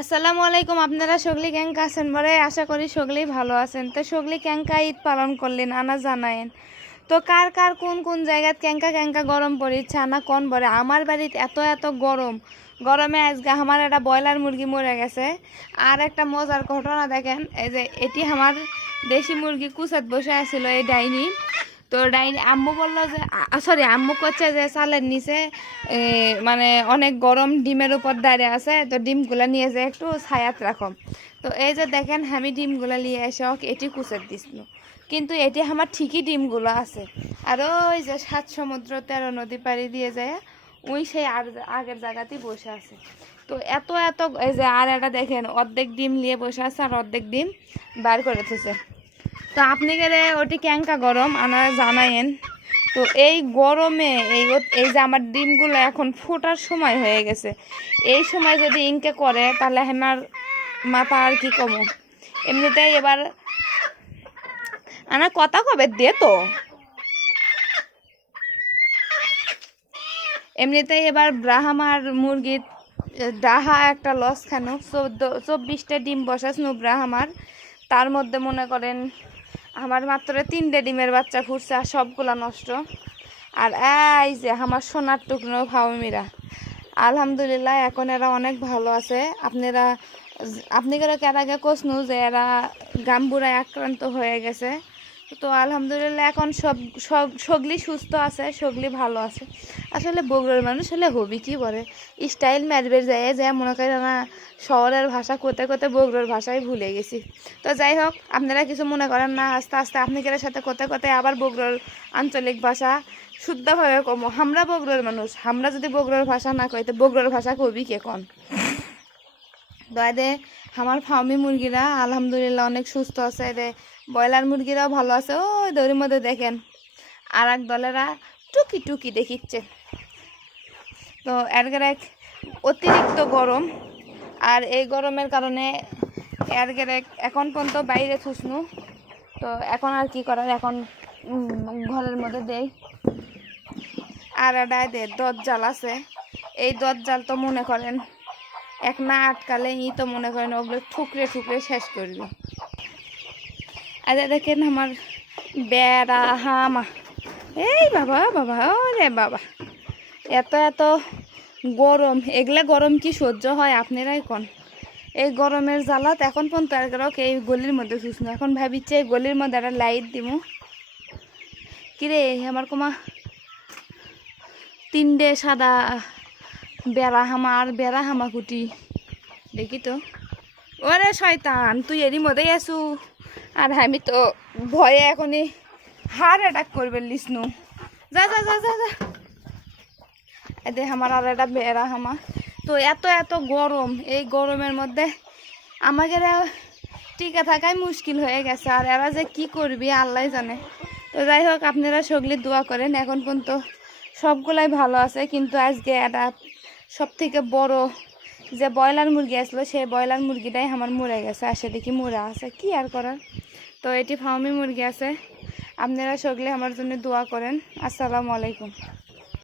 আসসালামু আলাইকুম, আপনারা সগলি ক্যাঙ্কা আছেন বলে আশা করি সগলি ভালো আছেন। তো সগলি ক্যাঙ্কা ঈদ পালন করলেন, আনা জানায়েন। তো কার কার, কোন কোন জায়গাত ক্যাঙ্কা ক্যাঙ্কা গরম পড়িচ্ছে আনা কোন বলে? আমার বাড়িতে এত এত গরম। গরমে আজকে আমার একটা ব্রয়লার মুরগি মরে গেছে। আর একটা মজার ঘটনা দেখেন, এই যে এটি আমার দেশি মুরগি কুচাত বসে আছিল, এই ডাইনি। তো ডাইনি আম্মু বলল যে সরি আম্মু করছে যে, চালের নিচে মানে অনেক গরম ডিমের উপর দাঁড়িয়ে আছে, তো ডিমগুলা নিয়ে যে একটু ছায়াত রাখো। তো এই যে দেখেন, আমি ডিমগুলা নিয়ে এসে এটি কুচের দিছিল। কিন্তু এটি আমার ঠিকই ডিমগুলো আছে। আর ওই যে সাত সমুদ্র তেরো নদী পাড়ি দিয়ে যায়, ওই সেই আর, আগের জায়গাতেই বসে আছে। তো এত এত, এই যে আর একটা দেখেন, অর্ধেক ডিম নিয়ে বসে আছে আর অর্ধেক ডিম বার করে তো আপনি গেলে ওটি ক্যাঙ্কা গরম আপনারা জানায়েন। তো এই গরমে এই এই যে আমার ডিমগুলো এখন ফোটার সময় হয়ে গেছে। এই সময় যদি ইনকে করে, তাহলে আমার মাথা আর কি কমো? এমনিতেই এবার আনা কথা কবে? দে তো। এমনিতেই এবার ব্রাহ্মার মুরগির ডাহা একটা লস খানো। চব্বিশটা ডিম বসাসনু ব্রাহ্মার। তার মধ্যে মনে করেন আমার মাত্র তিনটে ডিমের বাচ্চা ফুটছে আর সবগুলা নষ্ট। আর এই যে আমার সোনার টুকরো ভাউমিরা, আলহামদুলিল্লাহ এখন এরা অনেক ভালো আছে। আপনারা আপনি করে কার আগে কোসনু যে এরা গাম্বুরায় আক্রান্ত হয়ে গেছে? তো আলহামদুলিল্লাহ এখন সব সব, সগলি সুস্থ আছে, সগলি ভালো আছে। আসলে বগুড়ার মানুষ হলে হবি কি বলে? স্টাইল মারবে যায় যায়, মনে করে না শহরের ভাষা কোথায় কোথায় বগুড়ার ভাষাই ভুলে গেছি। তো যাই হোক, আপনারা কিছু মনে করেন না, আস্তে আস্তে আপনাদের সাথে কোথায় কোথায় আবার বগুড়ার আঞ্চলিক ভাষা শুদ্ধভাবে কম। আমরা বগুড়ার মানুষ, আমরা যদি বগুড়ার ভাষা না কই, তো বগুড়ার ভাষা কবি কে কন? দে, আমার ফার্মি মুরগিরা আলহামদুলিল্লাহ অনেক সুস্থ আছে দে। ব্রয়লার মুরগিরাও ভালো আছে, ওই দৌড়ির মধ্যে দেখেন। আর এক দলেরা টুকি টুকি দেখিচ্ছে। তো এর গেরেক অতিরিক্ত গরম, আর এই গরমের কারণে এর গেরেক এখন পর্যন্ত বাইরে থুসনু। তো এখন আর কি করার, এখন ঘরের মধ্যে দেই। আর একটা দে দজ্জাল আছে। এই দজ্জাল তো মনে করেন এক না আটকালে ই তো মনে করেন ওগুলো ঠুকরে ঠুকরে শেষ করবি। আর দেখেন আমার বেড়া, হামা। এই বাবা বাবা, ওরে বাবা। এত এত গরম। এগুলা গরম কি সহ্য হয়? আপনারাই কন? এই গরমের জ্বালাত এখন পর্যন্ত আর কারক এই গলির মধ্যে শুসনু এখন ভাবিচ্ছে এই গলির মধ্যে একটা লাইট দিমু। কিরে, আমার কমা, তিনটে সাদা বেড়া হামা আর বেড়া হামা কুটি। দেখি তো। ওরে শয়তান, তুই এরই মধ্যেই আসু আর আমি তো ভয়ে এখনই হার অ্যাটাক করবে লিসনু। যা যা যা যা যা। এদের আমার আর একটা বেড়া হামা তো এত এত গরম, এই গরমের মধ্যে আমাকে টিকা থাকাই মুশকিল হয়ে গেছে। আর এরা যে কি করবি, আল্লাহ জানে। তো যাই হোক, আপনারা সগলি দোয়া করেন। এখন পর্যন্ত সবগুলাই ভালো আছে, কিন্তু আজকে এটা সব থেকে বড় যে ব্রয়লার মুরগি আসলো, সেই ব্রয়লার মুরগিটাই আমার মরে গেছে। আর দেখি মোরা আছে, কি আর করার? তো এটি ফার্মি মুরগি আছে। আপনারা সকলে আমার জন্য দোয়া করেন। আসসালামু আলাইকুম।